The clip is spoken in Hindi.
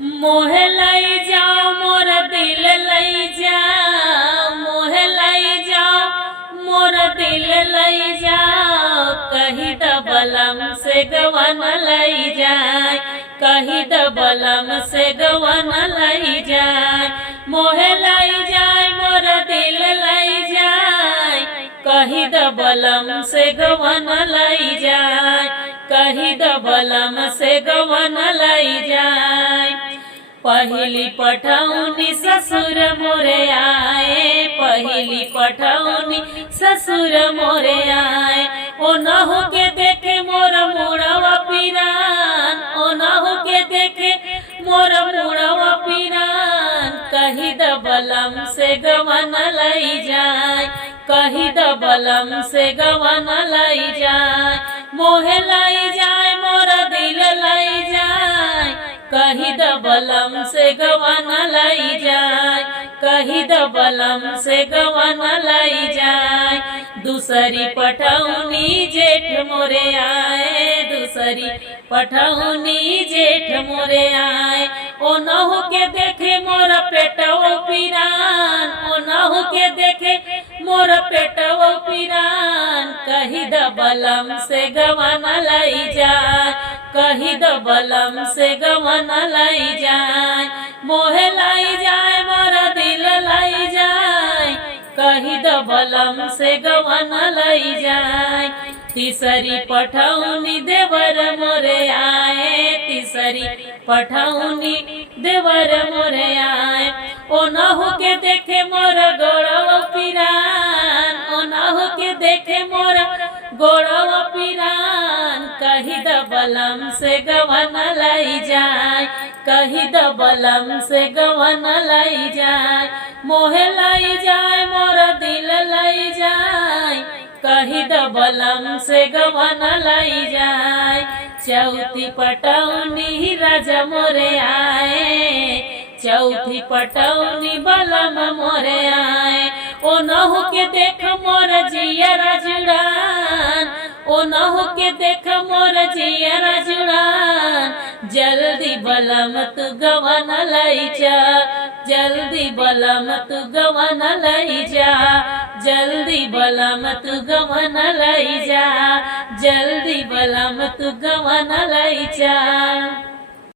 मोहे लाई जाओ मोर दिल लाई जाओ, मोहे लाई जाओ मोर दिल लाई जाओ। कहीं दबलम से गवन लाई जाए, कहीं दबलम से गवन लाई जाए। मोहे लाई जाए मोर दिल लाई जाए, कहीं दबलम से गवन लाई जाए, कहीं दबलम से गवन लाई जाए। पहली पठौनी ससुर मोरे आए, पहली पठौनी ससुर मोरे आए। ओ नहु के देखे मोर मुड़वा पिरान, ओ नहु के देखे मोर मुड़वा पिरान। कहीं दबलम से गवन लाई जाए, कहीं दबलम से गवन लाई जाए। मोहे लाई जाए मोर दिल लाई जाए, कहीं दबलम से गवन लाई जाए, कहीं दबलम से गवन लाई जाए। दूसरी पठौनी जेठ मोरे आए, दूसरी पठौनी जेठ मोरे आए। ओ नहु के देखे मोर पेटवो पिरान, ओ नहु के देखे मोर पेटवो पिरान। कहीं दबलम से गवन लाई जाए, कहीं दबलम से गवन लाई जाए। मोहे लाई जाए मोर दिल लाई जाए, कहीं दबलम से गवन लाई जाए। तीसरी पठौनी देवर मोरे आए, तीसरी पठौनी देवर मोरे आए। ओ नहु के देखे मोर गोड़व पिरान, ओ नहु के देखे मोर गोड़व पिरान। कहीं दबलम से गवन लाई जाए, कहीं दबलम से गवन लाई जाए। मोहे लाई जाए मोर दिल लाई जाए, कहीं दबलम से गवन लाई जाए। चौथी पटौनी राजा मोरे आए, चौथी पटौनी बलम मोरे आए। ओ नहु के देख मोर जियरा जुड़ान, ओ नहु के देख मोर जियरा जुड़ान। जल्दी बलम तू गवन लाई जा, जल्दी बलम तू गवन लाई जा, जल्दी बलम तू गवन लाई जा, जल्दी बलम तू गवन लाई जा।